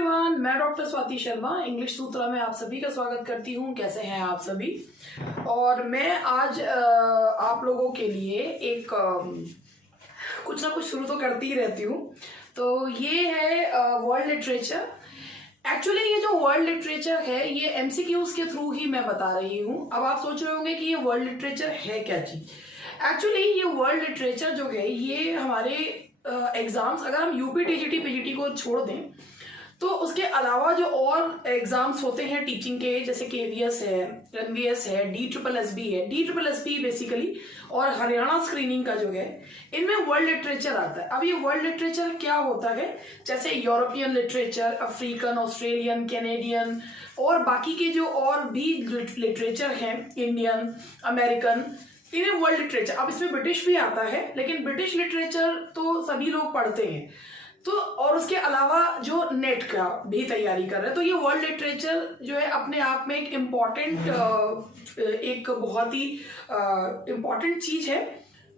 Everyone, मैं doctor Swati Sharma English सूत्रा में आप सभी का स्वागत करती हूँ। कैसे हैं आप सभी? और मैं आज आप लोगों के लिए एक कुछ ना कुछ शुरू तो करती ही रहती हूँ। तो ये है वर्ल्ड लिटरेचर। एक्चुअली ये जो वर्ल्ड लिटरेचर है ये एमसीक्यूज के थ्रू ही मैं बता रही हूँ। अब आप सोच रहे होंगे कि ये वर्ल्ड लिटरेचर है क्या चीज। एक्चुअली ये वर्ल्ड लिटरेचर जो है ये हमारे एग्जाम्स, अगर हम यूपी टीजीटी पीजीटी को छोड़ दें तो उसके अलावा जो और एग्जाम्स होते हैं टीचिंग के, जैसे केवीएस है, एनवीएस है, DSSB है, DSSB बेसिकली, और हरियाणा स्क्रीनिंग का जो है, इनमें वर्ल्ड लिटरेचर आता है। अब ये वर्ल्ड लिटरेचर क्या होता है? जैसे European literature, African, Australian, Canadian और बाकी के जो और भी लिटरेचर हैं, इंडियन, अमेरिकन, इन्हें वर्ल्ड लिटरेचर। अब इसमें ब्रिटिश भी आता है, लेकिन ब्रिटिश लिटरेचर तो सभी लोग पढ़ते हैं। तो और उसके अलावा जो नेट का भी तैयारी कर रहे हैं, तो ये वर्ल्ड लिटरेचर जो है अपने आप में एक इम्पॉर्टेंट, एक बहुत ही इम्पॉर्टेंट चीज है।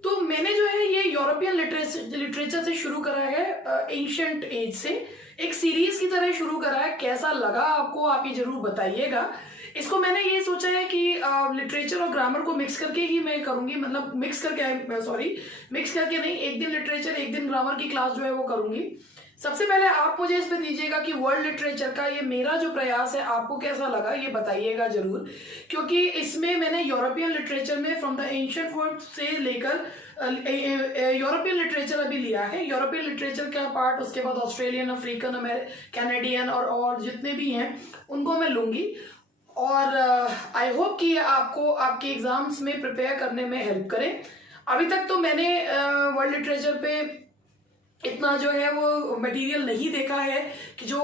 तो मैंने जो है ये यूरोपियन लिटरेचर से शुरू करा है, एंशिएंट एज से एक सीरीज की तरह शुरू करा है। कैसा लगा आपको, आप ये जरूर बताइएगा। इसको मैंने ये सोचा है कि लिटरेचर और ग्रामर को मिक्स करके ही मैं करूंगी, मतलब मिक्स करके नहीं, एक दिन लिटरेचर एक दिन ग्रामर की क्लास जो है वो करूंगी। सबसे पहले आप मुझे इस पे दीजिएगा कि वर्ल्ड लिटरेचर का ये मेरा जो प्रयास है आपको कैसा लगा, ये बताइएगा जरूर। क्योंकि इसमें मैंने यूरोपियन लिटरेचर में फ्रॉम द एंशिएंट वर्ल्ड से लेकर यूरोपियन लिटरेचर अभी लिया है। यूरोपियन लिटरेचर का पार्ट, उसके बाद ऑस्ट्रेलियन, अफ्रीकन, कैनेडियन और जितने भी हैं उनको मैं लूंगी। और आई होप कि आपको आपके एग्जाम्स में प्रिपेयर करने में हेल्प करें। अभी तक तो मैंने वर्ल्ड लिटरेचर पे इतना जो है वो मटेरियल नहीं देखा है कि जो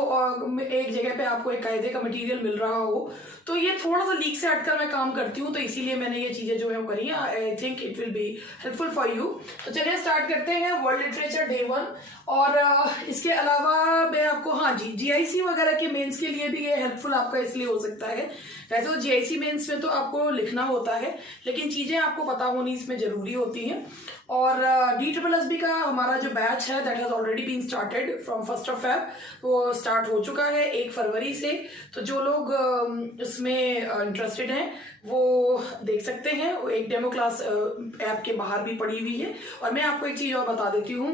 एक जगह पे आपको एक कायदे का मटेरियल मिल रहा हो। तो ये थोड़ा सा लीक से हटकर मैं काम करती हूँ, तो इसीलिए मैंने ये चीजें जो है वो करी। I think it will be helpful for you. तो चलिए स्टार्ट करते हैं वर्ल्ड लिटरेचर डे 1। और इसके अलावा मैं आपको, हाँ जी, जीआईसी वगैरह के मेंस के लिए भी ये हेल्पफुल आपका इसलिए हो सकता है। वैसे तो जीआईसी मेंस में तो आपको लिखना होता है, लेकिन चीजें आपको पता होनी इसमें जरूरी होती हैं। और DSSB का हमारा जो बैच है that has already been started from 1 Feb, वो स्टार्ट हो चुका है 1 फरवरी से। तो जो लोग इसमें इंटरेस्टेड हैं वो देख सकते हैं। वो एक डेमो क्लास ऐप के बाहर भी पड़ी हुई है। और मैं आपको एक चीज और बता देती हूँ,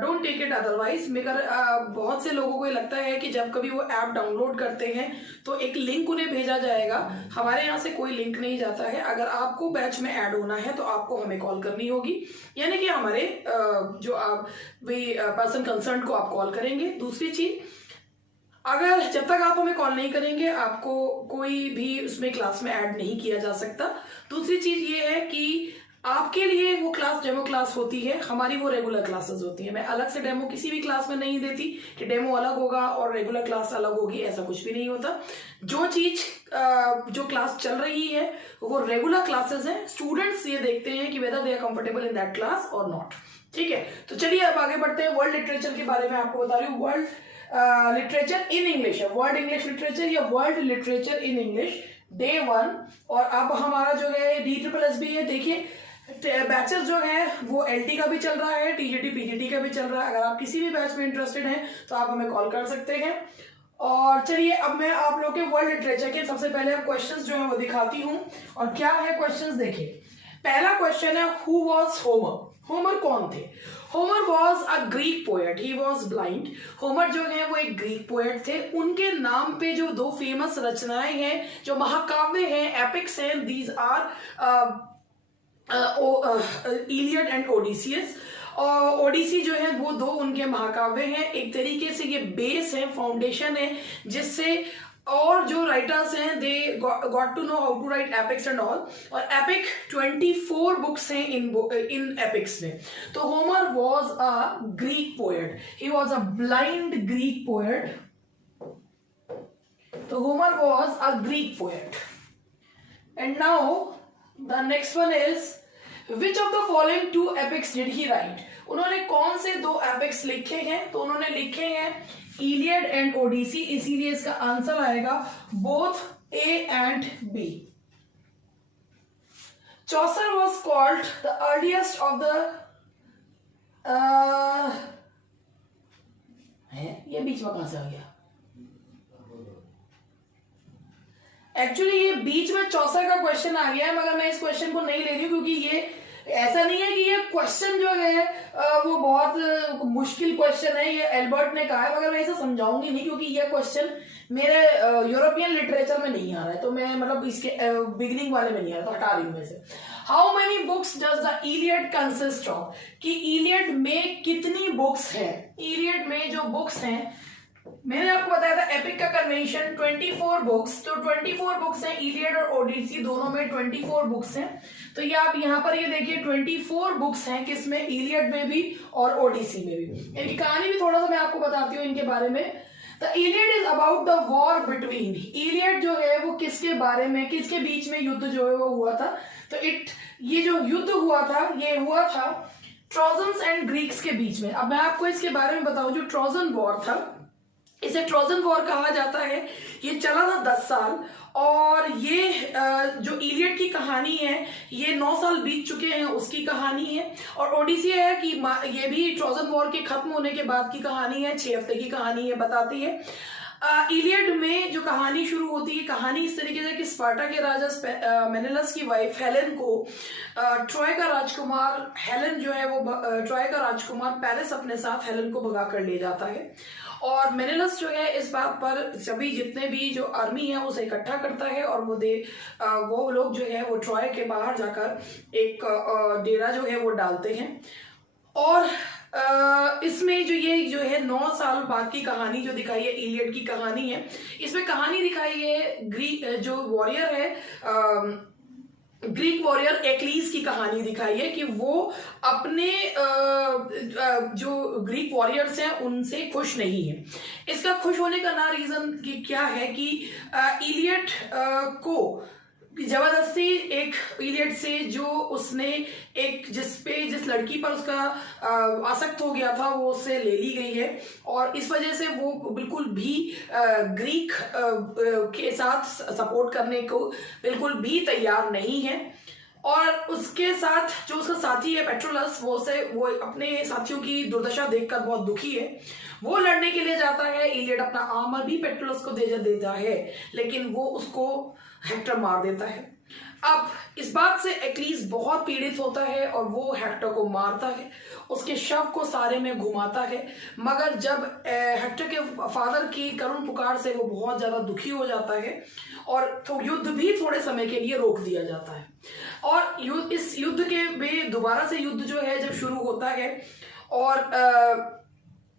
डोंट टेक इट अदरवाइज। मगर बहुत से लोगों को ये लगता है कि जब कभी वो ऐप डाउनलोड करते हैं तो एक लिंक उन्हें भेजा जाएगा। हमारे यहाँ से कोई लिंक नहीं जाता है। अगर आपको बैच में ऐड होना है तो आपको हमें कॉल करनी होगी, यानी कि हमारे जो आप पर्सन कंसर्न को आप कॉल करेंगे। दूसरी चीज, अगर जब तक आप हमें कॉल नहीं करेंगे आपको कोई भी उसमें क्लास में ऐड नहीं किया जा सकता। दूसरी चीज ये है कि आपके लिए वो क्लास डेमो क्लास होती है, हमारी वो रेगुलर क्लासेस होती है। मैं अलग से डेमो किसी भी क्लास में नहीं देती कि डेमो अलग होगा और रेगुलर क्लास अलग होगी, ऐसा कुछ भी नहीं होता। जो चीज जो क्लास चल रही है वो रेगुलर क्लासेस हैं। स्टूडेंट्स ये देखते हैं कि whether they are comfortable in that class और नॉट। ठीक है, तो चलिए अब आगे बढ़ते हैं। वर्ल्ड लिटरेचर के बारे में आपको बता रही हूँ। वर्ल्ड लिटरेचर इन इंग्लिश है, वर्ल्ड इंग्लिश लिटरेचर या world literature in English day 1। और अब हमारा जो है DSSB है। देखिए बैचेस जो है वो LT का भी चल रहा है, TGT PGT का भी चल रहा है। अगर आप किसी भी बैच में इंटरेस्टेड हैं तो आप हमें कॉल कर सकते हैं। और चलिए अब मैं आप लोग के वर्ल्ड लिटरेचर के सबसे पहले क्वेश्चंस जो है वो दिखाती हूँ। और क्या है क्वेश्चंस, देखिए। पहला क्वेश्चन है, हु वॉज होमर? होमर कौन थे? Homer was a Greek poet, he was blind. Homer जो है वो एक ग्रीक पोएट थे। उनके नाम पे जो 2 फेमस रचनाएं हैं, जो महाकाव्य हैं, एपिक्स हैं, these are Iliad and Odysseus. और ओडिसी जो है वो 2 उनके महाकाव्य हैं। एक तरीके से ये बेस है, फाउंडेशन है, जिससे और जो राइटर्स हैं they got to know how to write epics and all. और एपिक 24 बुक्स हैं इन एपिक्स में। तो Homer was a Greek poet, he was a blind Greek poet. तो Homer was a Greek poet. And now the next one is, which of the following 2 epics did he write? उन्होंने कौन से 2 epics लिखे हैं? तो उन्होंने लिखे हैं इलियड एंड ओडिसी, इसीलिए इसका आंसर आएगा both A and B। Chaucer was called the earliest of the, ये बीच में कहां से आ गया? एक्चुअली ये बीच में चौसा का क्वेश्चन आ गया है, मगर मैं इस क्वेश्चन को नहीं ले रही हूँ क्योंकि ये ऐसा नहीं है कि ये क्वेश्चन जो है वो बहुत मुश्किल क्वेश्चन है, ये एल्बर्ट ने कहा है, मगर मैं इसे समझाऊंगी नहीं क्योंकि ये क्वेश्चन मेरे यूरोपियन लिटरेचर में नहीं आ रहा है, तो मैं मतलब इसके बिगिनिंग वाले में नहीं आ रहा, तो हटा रही हूं में से। How many books does the Iliad consist of, कि इलियड में कितनी बुक्स है। इलियड में जो बुक्स हैं, मैंने आपको बताया था एपिक का कन्वेंशन 24 बुक्स, तो 24 बुक्स हैं इलियड और ओडिसी दोनों में 24 बुक्स हैं। तो ये आप यहाँ पर ये देखिए 24 बुक्स हैं, किसमें, इलियड में भी और ओडिसी में भी। इनकी कहानी भी थोड़ा सा मैं आपको बताती हूँ इनके बारे में। The Iliad is about the war between, Iliad जो है वो किसके बारे में, किसके बीच में युद्ध जो है वो हुआ था। तो ये जो युद्ध हुआ था ये हुआ था ट्रोजन्स एंड ग्रीक्स के बीच में। अब मैं आपको इसके बारे में बताऊं, जो ट्रोजन वॉर था इसे ट्रोजन वॉर कहा जाता है, ये चला था 10 साल, और ये जो इलियड की कहानी है ये 9 साल बीत चुके हैं उसकी कहानी है। और ओडिसी है कि ये भी ट्रोजन वॉर के खत्म होने के बाद की कहानी है, 6 हफ्ते की कहानी है, बताती है। इलियड में जो कहानी शुरू होती है, कहानी इस तरीके से कि स्पार्टा के राजा मेनेलस की वाइफ हेलेन को ट्रॉय का राजकुमार हेलेन जो है वो ट्रॉय का राजकुमार पेरिस अपने साथ हेलेन को भगा कर ले जाता है। और मेनेलस जो है इस बात पर सभी जितने भी जो आर्मी है उसे इकट्ठा करता है, और वो लोग जो है वो ट्रॉय के बाहर जाकर एक डेरा जो है वो डालते हैं। और इसमें जो है 9 साल बाद की कहानी जो दिखाई है, इलियड की कहानी है, इसमें कहानी दिखाई है ग्रीक जो वॉरियर है, ग्रीक वॉरियर एक्लीज की कहानी दिखाई है कि वो अपने जो ग्रीक वॉरियर्स हैं उनसे खुश नहीं है। इसका खुश होने का ना रीजन कि क्या है कि इलियड को जबरदस्ती एक इलियड से जो उसने जिस लड़की पर उसका आसक्त हो गया था वो उससे ले ली गई है, और इस वजह से वो बिल्कुल भी ग्रीक के साथ सपोर्ट करने को बिल्कुल भी तैयार नहीं है। और उसके साथ जो उसका साथी है पेट्रोलस, वो अपने साथियों की दुर्दशा देखकर बहुत दुखी है, वो लड़ने के लिए जाता है। इलियड अपना आर्मर भी पेट्रोलस को दे देता है, लेकिन वो उसको हेक्टर मार देता है। अब इस बात से एक्लीज बहुत पीड़ित होता है और वो हेक्टर को मारता है, उसके शव को सारे में घुमाता है। मगर जब हेक्टर के फादर की करुण पुकार से वो बहुत ज्यादा दुखी हो जाता है, और तो युद्ध भी थोड़े समय के लिए रोक दिया जाता है। और इस युद्ध के में दोबारा से युद्ध जो है जब शुरू होता है, और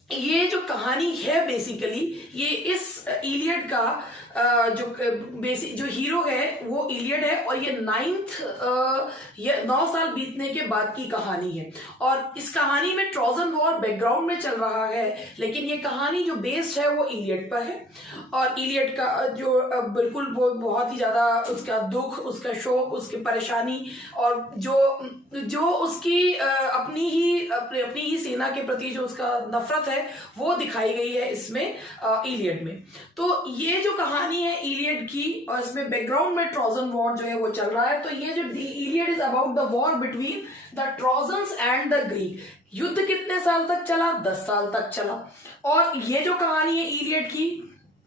ये जो कहानी है बेसिकली ये इस इलियड का जो हीरो है वो इलियड है, और ये 9 साल बीतने के बाद की कहानी है। और इस कहानी में ट्रोजन वॉर बैकग्राउंड में चल रहा है, लेकिन ये कहानी जो बेस्ड है वो इलियड पर है। और इलियड का जो बिल्कुल वो बहुत ही ज्यादा उसका दुख, उसका शोक, उसकी परेशानी, और जो उसकी अपनी ही सेना के प्रति जो उसका नफरत है वो दिखाई गई है इसमें इलियड में। तो ये जो कहानी है इलियड की, और इसमें बैकग्राउंड में ट्रोजन वॉर जो है वो चल रहा है। तो ये जो Iliad is about the war between the trojans and the Greek. युद्ध कितने साल तक चला? 10 साल तक चला। और ये जो कहानी है इलियड की,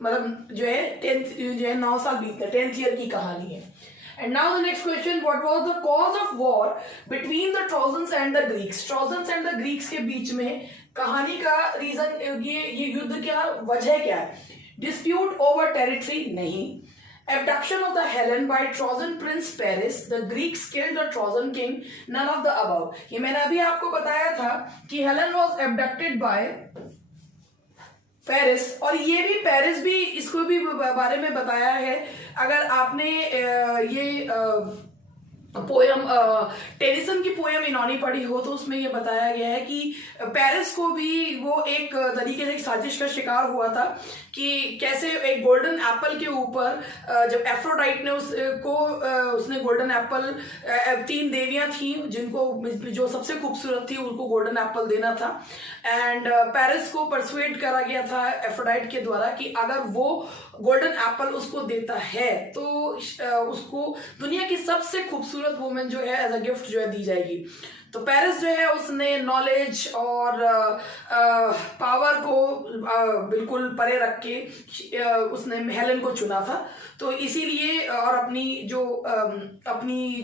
मतलब जो है 9 साल बीतते 10th ईयर की कहानी है। And now the next question, what was the cause of war between the Trojans and the Greeks? Trojans and the Greeks के बीच में कहानी का रीजन, ये युद्ध क्या, वजह क्या है? Dispute over territory नहीं। Abduction of the Helen by Trojan Prince Paris, the Greeks killed the Trojan king, none of the above। ये मैंने अभी आपको बताया था कि Helen was abducted by Paris, और ये भी पेरिस भी इसको भी बारे में बताया है। अगर आपने ये पोयम टेनिसन की पोयम इनॉनी पढ़ी हो तो उसमें ये बताया गया है कि पेरिस को भी वो एक तरीके से एक साजिश का शिकार हुआ था कि कैसे एक गोल्डन एप्पल के ऊपर जब एफ्रोडाइट ने उसने गोल्डन एप्पल, 3 देवियां थी जिनको जो सबसे खूबसूरत थी उनको गोल्डन एप्पल देना था, एंड पेरिस को परसुएट करा गया था एफ्रोडाइट के द्वारा कि अगर वो गोल्डन एप्पल उसको देता है तो उसको दुनिया की सबसे खूबसूरत खूबसूरत वुमेन जो है एज अ गिफ्ट जो है दी जाएगी। तो पेरिस जो है उसने नॉलेज और पावर को बिल्कुल परे रख के उसने हेलन को चुना था। तो इसीलिए और अपनी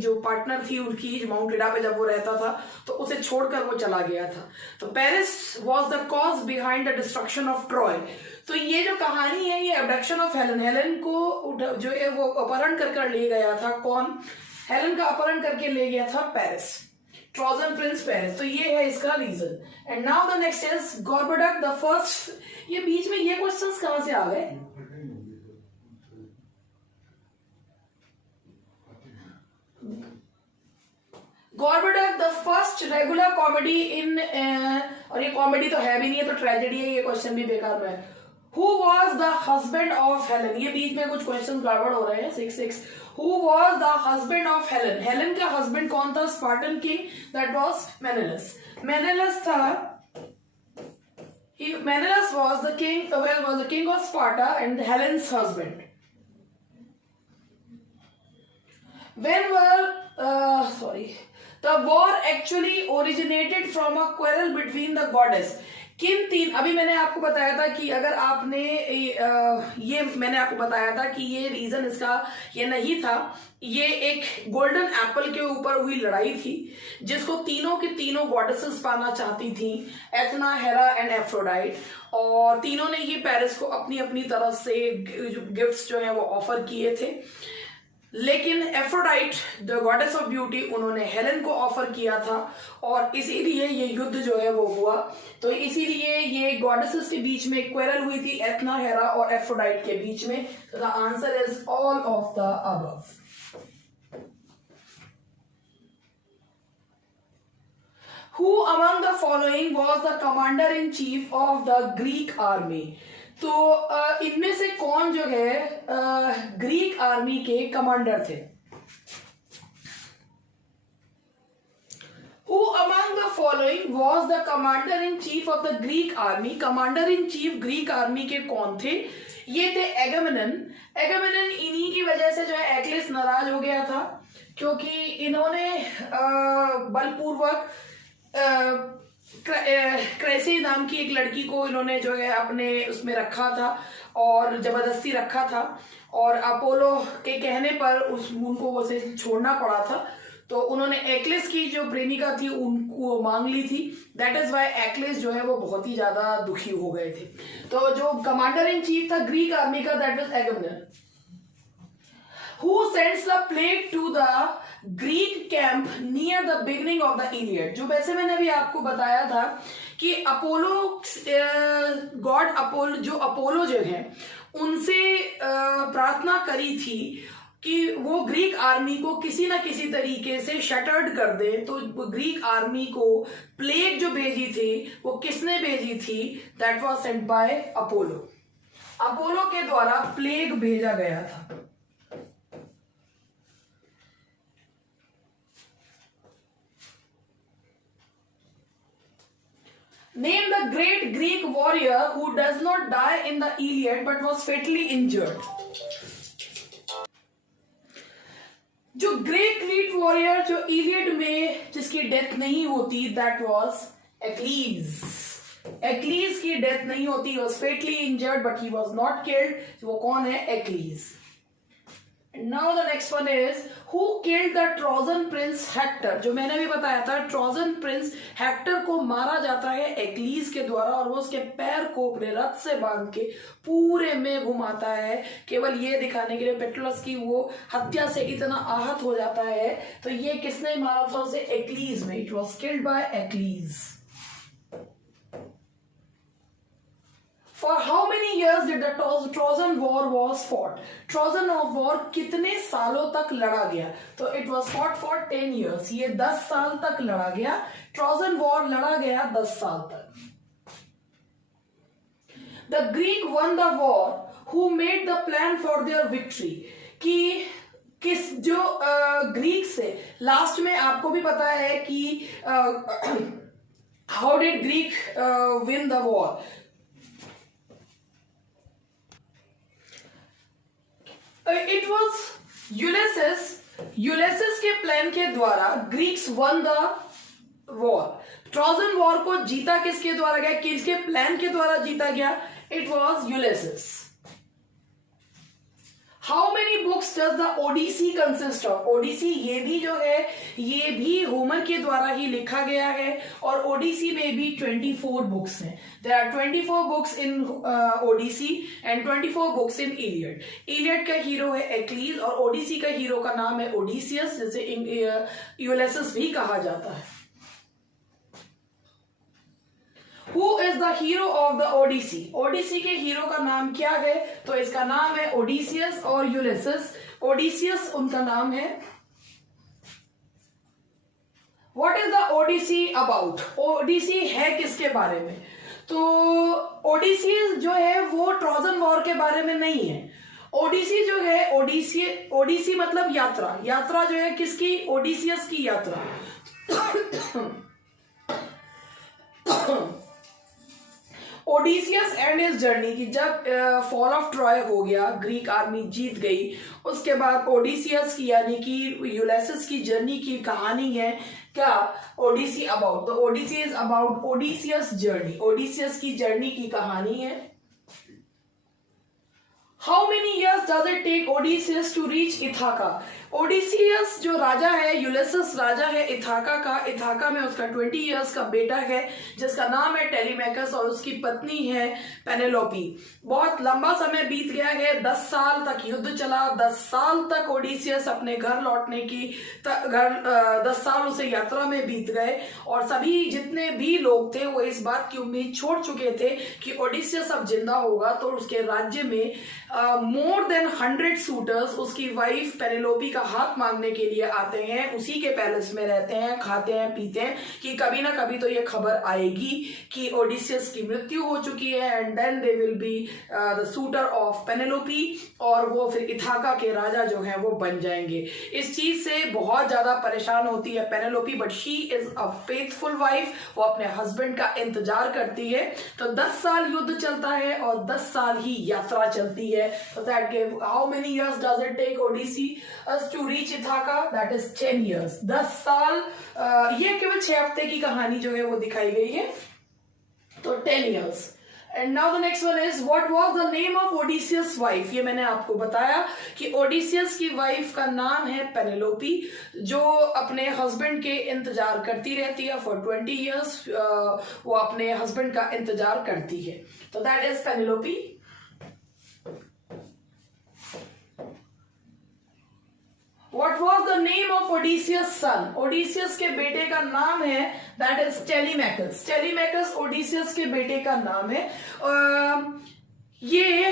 जो पार्टनर थी उनकी माउंट इडा पे जब वो रहता था तो उसे छोड़कर वो चला गया था। तो Paris was the cause behind the destruction of Troy. तो ये जो कहानी है ये अबडक्शन ऑफ हेलन, हेलन को जो है वो अपहरण कर ले गया था। कौन? हेलन का अपहरण करके ले गया था पेरिस, ट्रोजन प्रिंस पेरिस। तो ये है इसका reason. And now the next is Gorboduc the first. ये बीच में ये क्वेश्चंस कहां से आ गए? Gorboduc the first regular comedy in, और ये कॉमेडी तो है भी नहीं है, तो ट्रेजेडी है। ये क्वेश्चन भी बेकार में है। Who was the husband of Helen? ये बीच में कुछ क्वेश्चन गड़बड़ हो रहे हैं। 6 Who was the husband of Helen? Helen का हस्बैंड कौन था? Spartan king, that was Menelaus. Menelaus था, Menelaus was the king of Sparta and Helen's husband. When the war actually originated from a quarrel between the goddess. किन तीन, अभी मैंने आपको बताया था कि अगर आपने ये मैंने आपको बताया था कि ये रीजन इसका ये नहीं था, ये एक गोल्डन एप्पल के ऊपर हुई लड़ाई थी जिसको तीनों की तीनों गॉडेसेस पाना चाहती थी, एथना, हेरा एंड एफ्रोडाइट। और तीनों ने ये पेरिस को अपनी अपनी तरफ से गिफ्ट्स जो है वो ऑफर किए थे, लेकिन Aphrodite the goddess of beauty उन्होंने हेलन को ऑफर किया था और इसीलिए ये युद्ध जो है वो हुआ। तो इसीलिए ये गॉडेसेस के बीच में क्वेरल हुई थी, एथना, हेरा और एफ्रोडाइट के बीच में। The answer is all of the above. Who among the following was the commander in chief of the Greek army? तो इनमें से कौन जो है ग्रीक आर्मी के कमांडर थे? Who among the following was the commander in chief of the Greek army? Commander in chief Greek army के कौन थे? ये थे एगमेमन। एगमेमन इन्हीं की वजह से जो है एक्लिस नाराज हो गया था, क्योंकि इन्होंने बलपूर्वक क्रेसी नाम की एक लड़की को इन्होंने जो है अपने उसमें रखा था और जबरदस्ती रखा था, और अपोलो के कहने पर उनको उसे छोड़ना पड़ा था। तो उन्होंने एक्लिस की जो प्रेमिका थी उनको मांग ली थी। दैट इज वाई एक्लिस जो है वो बहुत ही ज्यादा दुखी हो गए थे। तो जो कमांडर इन चीफ था ग्रीक आर्मी का, that was Agamemnon. Who sends the plague to the Greek camp near the beginning of the Iliad? जो वैसे मैंने अभी आपको बताया था कि अपोलो गॉड अपोलो जो है उनसे प्रार्थना करी थी कि वो ग्रीक आर्मी को किसी ना किसी तरीके से शटर्ड कर दे। तो ग्रीक आर्मी को प्लेग जो भेजी थी वो किसने भेजी थी? That was sent by Apollo. Apollo के द्वारा प्लेग भेजा गया था। Name the great Greek warrior who does not die in the Iliad but was fatally injured. जो ग्रीक वॉरियर जो इलियड में जिसकी डेथ नहीं होती, दैट वाज एक्लीज। एक्लीज की डेथ नहीं होती, he was fatally injured but he was not killed. वो कौन है? Achilles. Now the next one is who killed the Trojan Prince Hector. जो मैंने भी बताया था, ट्रोजन प्रिंस हेक्टर को मारा जाता है एक्लीज के द्वारा, और वो उसके पैर को अपने रथ से बांध के पूरे में घुमाता है, केवल ये दिखाने के लिए पेट्रोलस की वो हत्या से इतना आहत हो जाता है। तो ये किसने मारा था उसे? एक्लीज में। It was killed by Achilles. For how many years did the Trojan War was fought? Trojan War कितने सालों तक लड़ा गया? तो it was fought for 10 years. ये 10 साल तक लड़ा गया। Trojan War लड़ा गया 10 साल तक। The Greek won the war. Who made the plan for their victory? कि किस जो ग्रीक से लास्ट में आपको भी पता है कि how did Greek win the war? It was Ulysses यूलिसेस के प्लान के द्वारा Greeks one the war. Trojan war को जीता किसके द्वारा गया, किसके प्लान के द्वारा जीता गया? It was Ulysses. How many books does the Odyssey consist of? Odyssey ये भी जो है ये भी होमर के द्वारा ही लिखा गया है और ओडिसी में भी 24 बुक्स हैं। There are 24 books in Odyssey and 24 books in Iliad. Iliad का हीरो है एक्लीज और ओडिसी का हीरो का नाम है ओडिसियस, जिसे यूलिसेस भी कहा जाता है। Who is the hero of the Odyssey? Odissi के हीरो का नाम क्या है? तो इसका नाम है ओडिसियस और यूलिसेस। ओडिसियस उनका नाम है। What is the Odyssey about? Odissi है किसके बारे में? तो ओडिसी जो है वो ट्रोजन वॉर के बारे में नहीं है। ओडिसी जो है ओडिसी मतलब यात्रा। यात्रा जो है किसकी? ओडिसियस की यात्रा। ओडिसियस एंड हिज जर्नी की जब फॉल ऑफ ट्रॉय हो गया, ग्रीक आर्मी जीत गई, उसके बाद ओडिसियस की यानी कि यूलिसेस की जर्नी की कहानी है। क्या? Odyssey about. The Odyssey is about Odysseus journey. ओडिसियस की जर्नी की कहानी है। How many years does it take Odysseus to reach Ithaca? Odysseus जो राजा है, यूलिसेस राजा है इथाका का। इथाका में उसका 20 ईयर्स का बेटा है जिसका नाम है टेलीमैकस और उसकी पत्नी है पेनेलोपी। बहुत लंबा समय बीत गया है, 10 साल तक युद्ध चला। 10 साल तक ओडिसियस अपने घर लौटने की 10 साल उसे यात्रा में बीत गए और सभी जितने भी लोग थे वो इस बात की उम्मीद छोड़ चुके थे कि ओडिसियस अब जिंदा होगा। तो उसके राज्य में मोर देन 100 सूटर्स उसकी वाइफ पेनेलोपी का हाथ मांगने के लिए आते हैं। उसी के पैलेस में रहते हैं, खाते हैं, पीते हैं कि कभी ना कभी तो ये खबर आएगी कि ओडिसियस की मृत्यु हो चुकी है and then they will be the suitor of Penelope और वो फिर इथाका के राजा जो है वो बन जाएंगे। इस चीज से बहुत ज्यादा परेशान होती है Penelope, but she is a faithful wife. वो अपने हस्बैंड का इंतजार करती है। तो 10 साल युद्ध चलता है और 10 साल ही यात्रा चलती है। So that gave how many years does it take Odysseus to reach Ithaca? That is 10 years. 10 साल। ये केवल 6 हफ्ते की कहानी जो है वो दिखाई गई है। तो 10 years. And now the next one is what was the name of Odysseus' wife? ये मैंने आपको बताया कि ओडिसियस की वाइफ का नाम है पेनेलोपी, जो अपने हस्बैंड के इंतजार करती रहती है फॉर 20 years। वो अपने हस्बैंड का इंतजार करती है। तो that is Penelope. What was the name of Odysseus' son? Odysseus के बेटे का नाम है that is टेलीमैकस। टेलीमैकस ओडिसियस के बेटे का नाम है। ये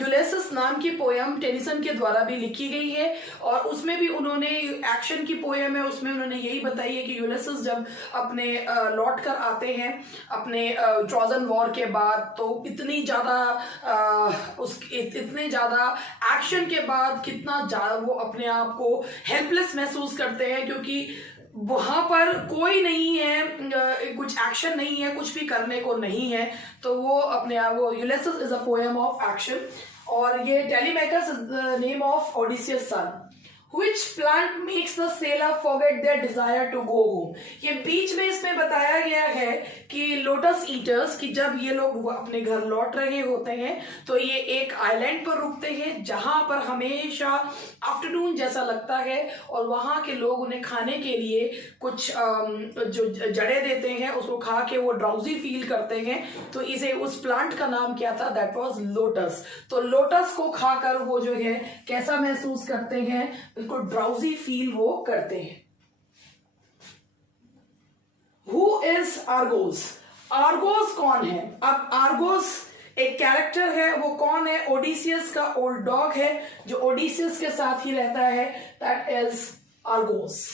यूलिसेस नाम की पोयम टेनिसन के द्वारा भी लिखी गई है और उसमें भी उन्होंने एक्शन की पोयम है, उसमें उन्होंने यही बताई है कि यूलिसेस जब अपने लौट कर आते हैं अपने ट्रोजन वॉर के बाद, तो इतने ज्यादा एक्शन के बाद कितना ज्यादा वो अपने आप को हेल्पलेस महसूस करते हैं क्योंकि वहां पर कोई नहीं है, कुछ एक्शन नहीं है, कुछ भी करने को नहीं है। तो वो अपने आप, वो Ulysses is a poem of action और ये Telemachus is the name of Odysseus son. Which plant makes the sailor forget their desire to go home? ये बीच में इसमें बताया गया है कि लोटस ईटर्स कि जब ये लोग अपने घर लौट रहे होते हैं तो ये एक आइलैंड पर रुकते हैं जहां पर हमेशा आफ्टरनून जैसा लगता है और वहां के लोग उन्हें खाने के लिए कुछ जो जड़े देते हैं उसको खा के वो ड्राउजी फील करते हैं। तो इसे उस प्लांट का नाम क्या था? That was lotus. तो लोटस को खाकर वो जो है कैसा महसूस करते हैं? बिल्कुल ड्राउजी फील वो करते हैं। Who is Argos? आर्गोस कौन है? अब आर्गोस एक कैरेक्टर है। वो कौन है? ओडिसियस का ओल्ड डॉग है जो ओडिसियस के साथ ही रहता है। That is Argos.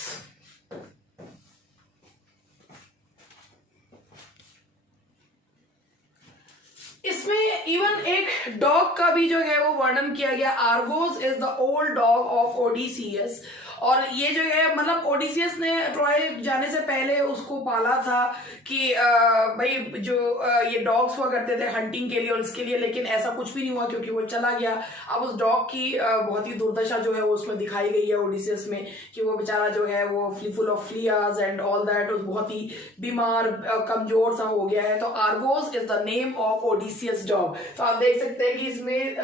इसमें इवन एक डॉग का भी जो है वो वर्णन किया गया। Argos is the old dog of Odysseus और ये जो है मतलब ओडिसियस ने ट्रॉय जाने से पहले उसको पाला था कि भाई जो ये डॉग्स हुआ करते थे हंटिंग के लिए और इसके लिए, लेकिन ऐसा कुछ भी नहीं हुआ क्योंकि वो चला गया। अब उस डॉग की बहुत ही दुर्दशा जो है वो उसमें दिखाई गई है ओडिसियस में, कि वो बेचारा जो है वो full of fleas and all that, बहुत ही बीमार कमजोर सा हो गया है। तो Argos is the name of Odysseus dog. तो आप देख सकते हैं कि इसमें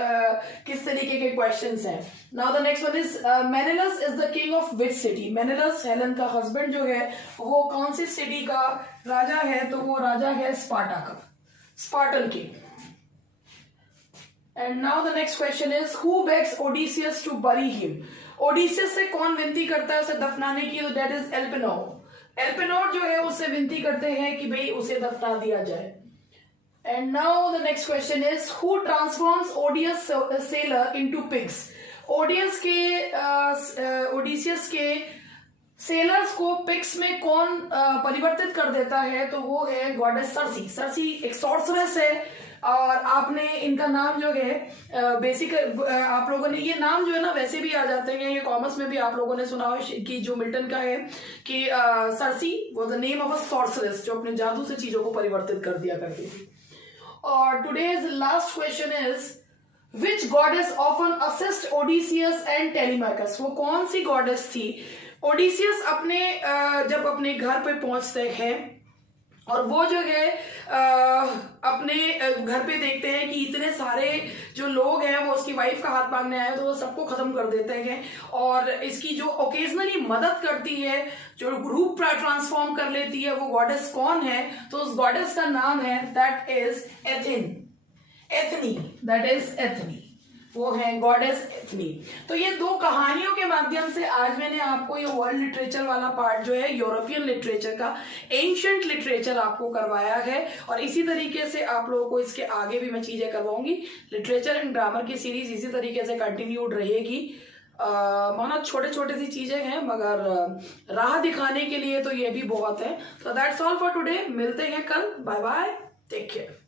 किस तरीके के क्वेश्चंस हैं। Now the next one is Menelaus is the king of which city. Menelaus Helen का हस्बैंड जो है वो कौन सी सिटी का राजा है? तो वो राजा है स्पार्टा का, Spartan king. And now the next question is who begs Odysseus to bury him. Odysseus से कौन विनती करता है उसे दफनाने की? तो दैट इज एल्पेनोर। एल्पेनोर जो है उससे विनती करते हैं कि भाई उसे दफना दिया जाए। And now the next question is who transforms Odysseus sailor into pigs? Odysseus के सेलर्स को पिग्स में कौन परिवर्तित कर देता है? तो वो है गॉडेस सर्सी। सर्सी एक सॉर्सरेस है और आपने इनका नाम जो है बेसिक आप लोगों ने ये नाम जो है ना वैसे भी आ जाते हैं, ये कॉमर्स में भी आप लोगों ने सुना हो कि जो मिल्टन का है कि सर्सी वो द नेम ऑफ अ सॉर्सरेस जो अपने जादू से चीजों को परिवर्तित कर दिया करती थी। और today's last question is which goddess often assist Odysseus and Telemachus. वो कौन सी गॉडेस थी? ओडिसियस अपने जब अपने घर पे पहुंचते हैं और वो जो है अपने घर पे देखते हैं कि इतने सारे जो लोग हैं वो उसकी वाइफ का हाथ मांगने आए, तो वो सबको खत्म कर देते हैं। और इसकी जो ओकेजनली मदद करती है, जो रूप ट्रांसफॉर्म कर लेती है, वो गॉडेस कौन है? तो उस गॉडेस का नाम है that is Athena, Athena, that is Athena, वो है गॉडेस एथनी। तो ये दो कहानियों के माध्यम से आज मैंने आपको ये वर्ल्ड लिटरेचर वाला पार्ट जो है यूरोपियन लिटरेचर का, एंशिएंट लिटरेचर आपको करवाया है। और इसी तरीके से आप लोगों को इसके आगे भी मैं चीजें करवाऊंगी। लिटरेचर एंड ग्रामर की सीरीज इसी तरीके से कंटिन्यूड रहेगी। माना छोटे छोटे सी चीजें हैं मगर राह दिखाने के लिए तो ये भी बहुत है। तो दैट्स ऑल फॉर टुडे। मिलते हैं कल। Bye bye, take care.